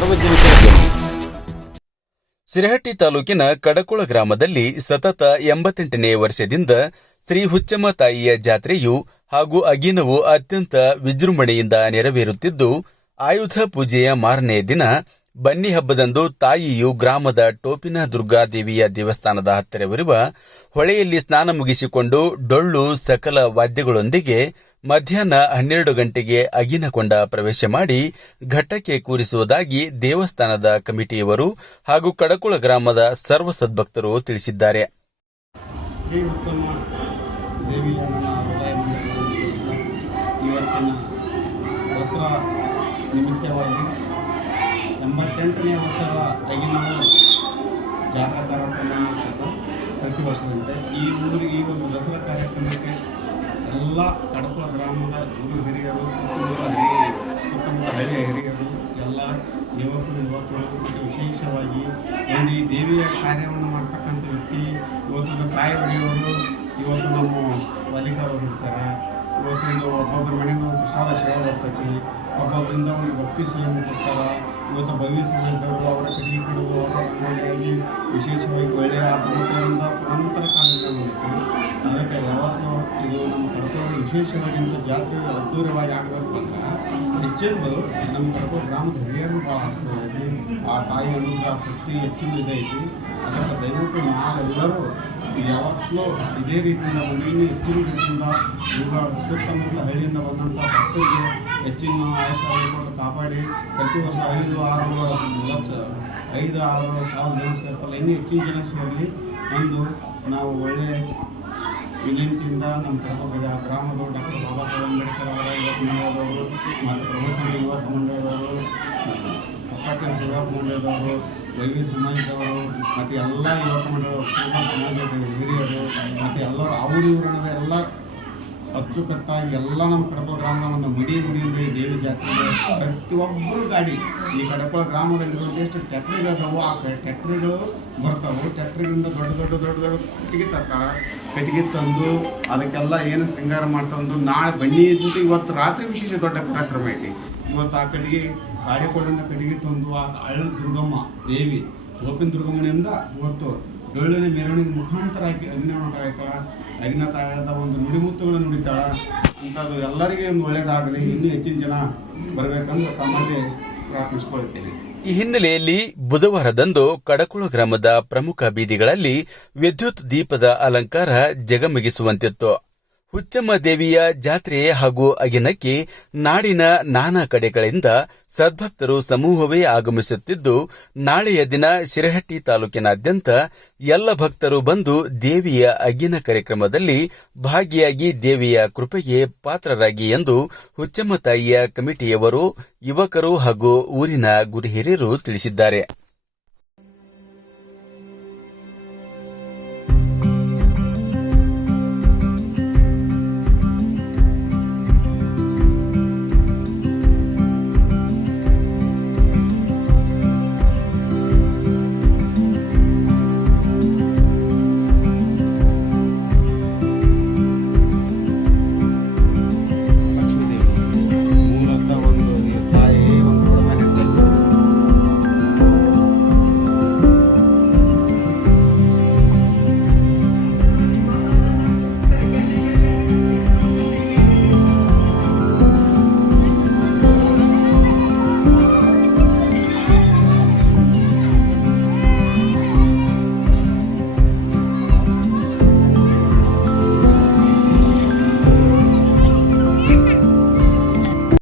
ಸಾರ್ವಜನಿಕರ ಧ್ವನಿ ಸಿರಹಟ್ಟಿ ತಾಲೂಕಿನ ಕಡಕುಳ ಗ್ರಾಮದಲ್ಲಿ ಸತತ ಎಂಬತ್ತೆಂಟನೇ ವರ್ಷದಿಂದ ಶ್ರೀ ಹುಚ್ಚಮ್ಮ ತಾಯಿಯ ಜಾತ್ರೆಯು ಹಾಗೂ ಅಗಿನವು ಅತ್ಯಂತ ವಿಜೃಂಭಣೆಯಿಂದ ನೆರವೇರುತ್ತಿದ್ದು, ಆಯುಧ ಪೂಜೆಯ ಮಾರನೇ ದಿನ ಬನ್ನಿ ಹಬ್ಬದಂದು ತಾಯಿಯು ಗ್ರಾಮದ ಟೋಪಿನ ದುರ್ಗಾದೇವಿಯ ದೇವಸ್ಥಾನದ ಹತ್ತಿರವಿರುವ ಹೊಳೆಯಲ್ಲಿ ಸ್ನಾನ ಮುಗಿಸಿಕೊಂಡು ಡೊಳ್ಳು ಸಕಲ ವಾದ್ಯಗಳೊಂದಿಗೆ ಮಧ್ಯಾಹ್ನ ಹನ್ನೆರಡು ಗಂಟೆಗೆ ಅಗಿನಕೊಂಡ ಪ್ರವೇಶ ಮಾಡಿ ಘಟ್ಟಕ್ಕೆ ಕೂರಿಸುವುದಾಗಿ ದೇವಸ್ಥಾನದ ಕಮಿಟಿಯವರು ಹಾಗೂ ಕಡಕುಳ ಗ್ರಾಮದ ಸರ್ವ ಸದ್ಭಕ್ತರು ತಿಳಿಸಿದ್ದಾರೆ. ನಿಮಿತ್ತವಾಗಿ ಎಂಬತ್ತೆಂಟನೇ ವರ್ಷದ ಅಗಿನವು ಜಾತ್ರಾ ಕಾರ್ಯಕ್ರಮ ಪ್ರತಿ ವರ್ಷದಂತೆ ಈ ಊರಿಗೆ ಈ ಒಂದು ದಸರಾ ಕಾರ್ಯಕ್ರಮಕ್ಕೆ ಎಲ್ಲ ಕಡಪ ಗ್ರಾಮದ ಗುರು ಹಿರಿಯರು ಸುತ್ತಮುತ್ತ ಹಿರಿಯ ಹಿರಿಯರು, ಎಲ್ಲ ಯುವಕರು ಯುವಕರು ವಿಶೇಷವಾಗಿ ಒಂದು ಈ ದೇವಿಯ ಕಾರ್ಯವನ್ನು ಮಾಡ್ತಕ್ಕಂಥ ವ್ಯಕ್ತಿ, ಇವತ್ತು ತಾಯಿ ಬಡಿಯವರು ಇವತ್ತು ನಮ್ಮ ಬಾಲಿಕರು ಇರ್ತಾರೆ. ಇವತ್ತು ಒಬ್ಬೊಬ್ಬರ ಒಂದು ಪ್ರಸಾದ ಸೇವೆ ಇರ್ತೈತಿ ಒಬ್ಬೊಬ್ಬರಿಂದ ಒಂದು ಭಕ್ತಿ ಸೇವೆ ಮುಟ್ಟಿಸ್ತಾರೆ ಇವತ್ತು ಭವ್ಯ ಸಮಾಜದವರು ಅವರ ಕೊಡೋದು ಅವರ ರಂಗೋಲಿಯಾಗಿ ವಿಶೇಷವಾಗಿ ಒಳ್ಳೆಯ ಆಚರಣೆಯಿಂದ ಪುರಂತರ ಕಾಲದಿಂದ ಬಂದಿತ್ತು ಅದಕ್ಕೆ ಯಾವತ್ತೂ ಇದು ನಮ್ಮ ಕಡಕೋರು ವಿಶೇಷವಾಗಿ ಇಂಥ ಜಾತ್ರೆ ಅದ್ದೂರವಾಗಿ ಆಗಬೇಕು ಅಂದ್ರೆ ಹೆಚ್ಚೆಂದು ನಮ್ಮ ಕಡಕೋ ಗ್ರಾಮದ ಹಿರಿಯರು ಭಾಳ ಆಸ್ತೈತಿ ಆ ತಾಯಿ ಅನುಗ್ರಹ ಶಕ್ತಿ ಹೆಚ್ಚಿನ ಇದೈತಿ ಅದಕ್ಕೆ ದಯವಿಟ್ಟು ನಾವೆಲ್ಲರೂ ಯಾವತ್ತೂ ಇದೇ ರೀತಿಯಿಂದ ಮನೆಯಲ್ಲಿ ಹೆಚ್ಚಿನ ರೀತಿಯಿಂದ ಈಗ ಸುತ್ತಮುತ್ತ ಹಳ್ಳಿಯಿಂದ ಬಂದಂಥ ಭಕ್ತರಿಗೆ ಹೆಚ್ಚಿನ ಕೂಡ ಕಾಪಾಡಿ. ಪ್ರತಿ ವರ್ಷ ಐದು, ಆರು ಲಕ್ಷ ಐದು, ಆರು ಸಾವಿರ ಜನ ಸೇರ್ತಾರೆ. ಇನ್ನೂ ಹೆಚ್ಚಿನ ಜನ ಸೇರಲಿ. ಒಂದು ನಾವು ಒಳ್ಳೆಯ ವಿನಂತಿಯಿಂದ ನಮ್ಮ ಕರ್ನಾಟಕದ ಗ್ರಾಮದ ಡಾಕ್ಟರ್ ಬಾಬಾ ಸಾಹೇಬ್ ಅಂಬೇಡ್ಕರ್ ಅವರ ಯುವಕ ಮಂಡಳದವರು ಮತ್ತು ಪ್ರಮುಖ ಯುವಕ ಮಂಡಳದವರು ಯುವಕ ಮಂಡಳದವರು ವೈವಿ ಸಮಾಜದವರು ಮತ್ತು ಎಲ್ಲ ಯುವಕ ಮಂಡಳ ಕುಟುಂಬ ಹಿರಿಯರು ಮತ್ತು ಎಲ್ಲ ಅವರು ಇವರಣದ ಎಲ್ಲ ಅಚ್ಚುಕಟ್ಟಾಗಿ ಎಲ್ಲ ನಮ್ಮ ಕಡಪ ಗ್ರಾಮದ ಒಂದು ಮಡಿ ಗುಡಿಯಿಂದ ಈ ದೇವಿ ಜಾತ್ರೆ ಪ್ರತಿಯೊಬ್ಬರು ಗಾಡಿ ಈ ಕಡಪ ಗ್ರಾಮದಲ್ಲಿ ಎಷ್ಟು ಟ್ಯಾಕ್ಟ್ರಿಗಳಿದಾವೋ ಆ ಟ್ಯಾಕ್ಟ್ರಿಗಳು ಬರ್ತಾವೆ ಟ್ಯಾಕ್ಟ್ರಿಗಳಿಂದ ದೊಡ್ಡ ದೊಡ್ಡ ದೊಡ್ಡ ದೊಡ್ಡ ತರ್ತಾರೆ ಕಟ್ಟಿಗೆ ತಂದು ಅದಕ್ಕೆಲ್ಲ ಏನು ಶೃಂಗಾರ ಮಾಡ್ತಂದು ನಾಳೆ ಬನ್ನಿ ಇದ್ದು ಇವತ್ತು ರಾತ್ರಿ ವಿಶೇಷ ದೊಡ್ಡ ಕಾರ್ಯಕ್ರಮ ಐತಿ. ಇವತ್ತು ಆ ಕಟ್ಟಿಗೆ ಕಾರ್ಯಕ್ರಮದಿಂದ ಕಟ್ಟಿಗೆ ತಂದು ಆ ಹಳ್ಳ ದುರ್ಗಮ್ಮ ದೇವಿ, ಗೋಪಿನ ದುರ್ಗಮ್ಮನಿಂದ ಇವತ್ತು ಡೊಳ್ಳಿನ ಮೆರವಣಿಗೆ ಮುಖಾಂತರ ಆಗಿ ಅಗ್ನಿ ಅಗ್ನ ತಾಳದ ಒಂದು ನುಡಿಮುತ್ತುಗಳನ್ನು ನುಡಿತಾಳ. ಅಂಥದ್ದು ಎಲ್ಲರಿಗೆ ಒಂದು ಒಳ್ಳೇದಾಗಲಿ. ಇನ್ನೂ ಹೆಚ್ಚಿನ ಜನ ಬರಬೇಕಂದ್ರೆ ತಮ್ಮಲ್ಲಿ ಈ ಹಿನ್ನೆಲೆಯಲ್ಲಿ ಬುಧವಾರದಂದು ಕಡಕುಳ ಗ್ರಾಮದ ಪ್ರಮುಖ ಬೀದಿಗಳಲ್ಲಿ ವಿದ್ಯುತ್ ದೀಪದ ಅಲಂಕಾರ ಜಗಮಗಿಸುವಂತಿತ್ತು. ಹುಚ್ಚಮ್ಮ ದೇವಿಯ ಜಾತ್ರೆ ಹಾಗೂ ಅಗಿನಕ್ಕೆ ನಾಡಿನ ನಾನಾ ಕಡೆಗಳಿಂದ ಸದ್ಭಕ್ತರು ಸಮೂಹವೇ ಆಗಮಿಸುತ್ತಿದ್ದು, ನಾಳೆಯ ದಿನ ಶಿರಹಟ್ಟಿ ತಾಲೂಕಿನಾದ್ಯಂತ ಎಲ್ಲ ಭಕ್ತರು ಬಂದು ದೇವಿಯ ಅಗಿನ ಕಾರ್ಯಕ್ರಮದಲ್ಲಿ ಭಾಗಿಯಾಗಿ ದೇವಿಯ ಕೃಪೆಗೆ ಪಾತ್ರರಾಗಿ ಎಂದು ಹುಚ್ಚಮ್ಮ ತಾಯಿಯ ಕಮಿಟಿಯವರು, ಯುವಕರು ಹಾಗೂ ಊರಿನ ಗುರುಹಿರಿಯರು ತಿಳಿಸಿದ್ದಾರೆ.